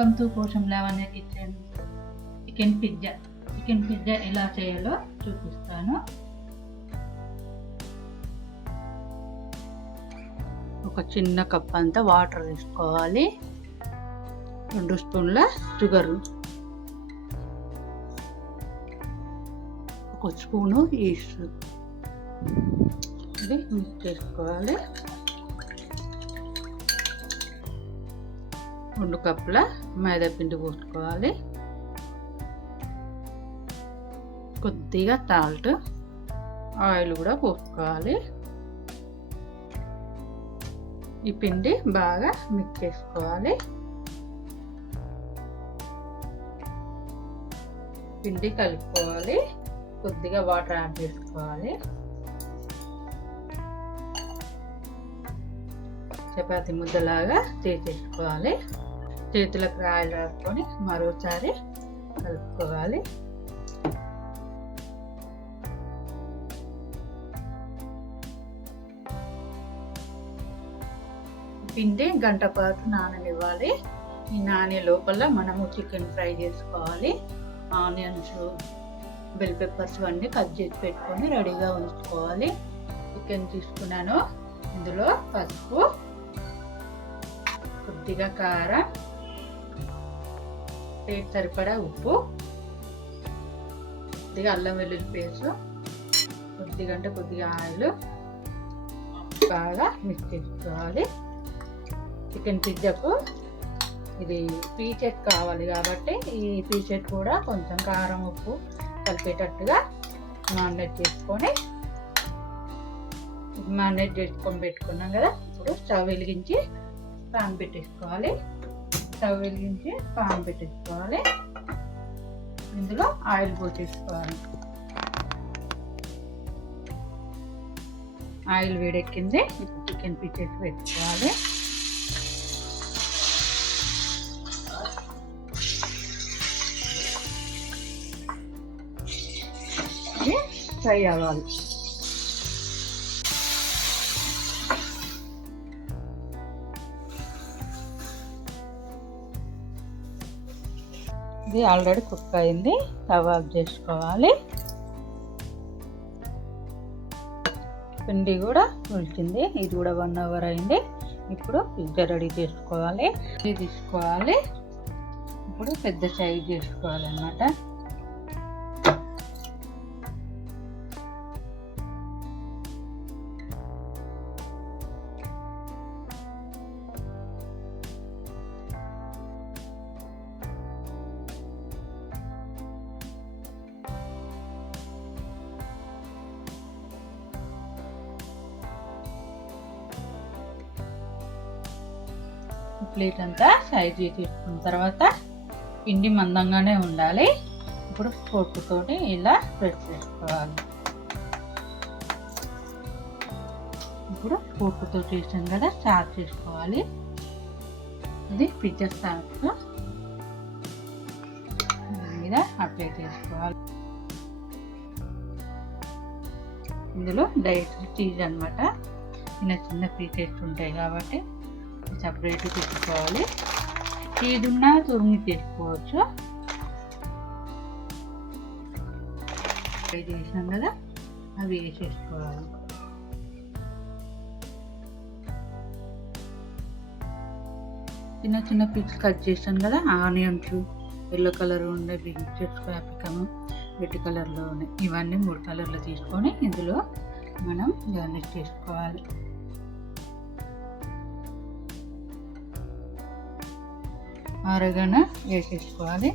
Welcome to Kosham Lavanya kitchen chicken pizza chicken pizza ఎలా చేయాలో చూపిస్తాను. ఒక చిన్న కప్ అంతా వాటర్ తీసుకోవాలి. రెండు స్పూన్ల షుగరు ఒక స్పూను ఈస్ట్ ఇది మిక్స్ చేసుకోవాలి. రెండు కప్పుల మైదాపిండి పోసుకోవాలి. కొద్దిగా సాల్ట్ ఆయిల్ కూడా పోసుకోవాలి. ఈ పిండి బాగా మిక్స్ చేసుకోవాలి. పిండి కలుపుకోవాలి. కొద్దిగా వాటర్ యాడ్ చేసుకోవాలి. చపాతి ముద్దలాగా చేసేసుకోవాలి. చేతులకు రాయలు రాసుకొని మరోసారి కలుపుకోవాలి. పిండి గంట పాటు నాననివ్వాలి. ఈ నానే లోపల మనము చికెన్ ఫ్రై చేసుకోవాలి. ఆనియన్స్ బెల్ పెప్పర్స్ అన్నీ కట్ చేసి పెట్టుకొని రెడీగా ఉంచుకోవాలి. చికెన్ తీసుకున్నాను. ఇందులో పసుపు కొద్దిగా కారం టేస్ట్ సరిపడా ఉప్పు. కొద్దిగా అల్లం వెల్లుల్లి పేస్ట్. కొద్దిగా అంటే కొద్దిగా ఆయిల్. బాగా మిక్స్ చేసుకోవాలి. చికెన్ పిజ్జాకు ఇది పీచెట్ కావాలి కాబట్టి ఈ పీచెట్ కూడా కొంచెం కారం ఉప్పు కలిపేటట్టుగా మ్యారినేట్ చేసుకొని మ్యారినేట్ చేసుకొని పెట్టుకున్నాం కదా. ఇప్పుడు స్టవ్ వెలిగించి పాన్ పెట్టేసుకోవాలి. స్టవ్ వెలిగించి పాన్ పెట్టేసుకోవాలి. ఇందులో ఆయిల్ పోసేసుకోవాలి. ఆయిల్ వేడెక్కింది. ఇప్పుడు చికెన్ పీసెస్ పెట్టుకోవాలి ఫ్రై అవ్వాలి. ఇది ఆల్రెడీ కుక్ అయింది. స్టవ్ ఆఫ్ చేసుకోవాలి. పిండి కూడా ఉడికింది. ఇది కూడా వన్ అవర్ అయింది. ఇప్పుడు పిజ్జా రెడీ చేసుకోవాలి. ఇది తీసుకోవాలి. ఇప్పుడు పెద్ద సైజ్ చేసుకోవాలన్నమాట. ప్లేట్ అంతా సైజ్ తీసుకున్న తర్వాత పిండి మందంగానే ఉండాలి. ఇప్పుడు పొట్టుతోటి ఇలా ప్రెస్ చేసుకోవాలి. ఇప్పుడు పొట్టుతో చేసాం కదా స్టార్ట్ చేసుకోవాలి. ఇది పిజ్జా స్టార్ట్ మీద అప్లై చేసుకోవాలి. ఇందులో డైట్ చీజ్ అనమాట చిన్న చిన్న పీసెస్ ఉంటాయి కాబట్టి సపరేట్ పెట్టుకోవాలి. ఏది ఉన్నా తురిమి పెట్టుకోవచ్చు. ఫ్రై చేసినాం కదా అవి వేసేసుకోవాలి. చిన్న చిన్న పీస్ కట్ చేశాను కదా ఆనియన్స్ ఎల్లో కలర్ ఉండే బీచెస్ క్యాప్సికమ్ రెడ్ కలర్లో ఉన్నాయి ఇవన్నీ మూడు కలర్లో తీసుకొని ఇందులో మనం గార్నిష్ చేసుకోవాలి. ఆరగన వేసేసుకోవాలి.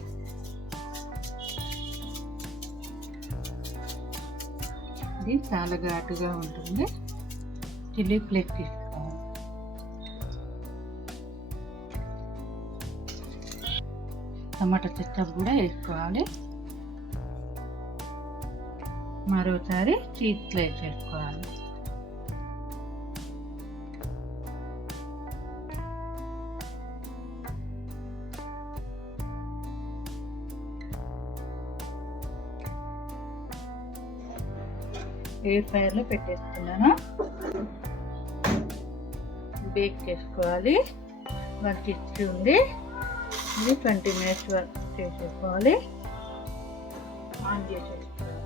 ఇది చాలా ఘాటుగా ఉంటుంది. చిల్లీ ప్లేట్ తీసుకోవాలి. టమాటా చెచ్చప్ కూడా వేసుకోవాలి. మరోసారి చీజ్ ప్లేట్ చేసుకోవాలి ఎయిర్ ఫ్రైయర్లో పెట్టేసుకున్నాను. బేక్ చేసుకోవాలి. వన్ సిక్స్టీ ఉంది. ఇది ట్వంటీ మినిట్స్ వరకు చేసేసుకోవాలి. ఆన్ చేసేసుకోవాలి.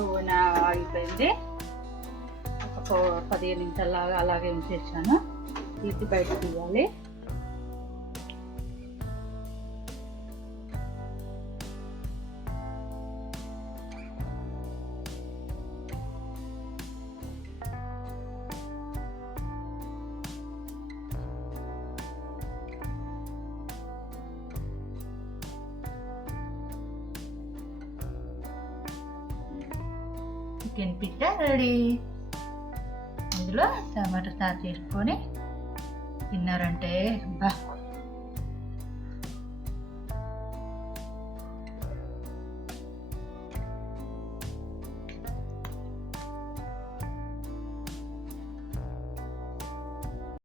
నా ఆగిపోయింది ఒక పదిహేను నిమిషాలు అలాగే ఉంచేసాను. తీసి బయట తీయాలి. చికెన్ పిట్ట రెడీ ఇందులో టమాటో సాస్ చేసుకొని తిన్నారంటే బా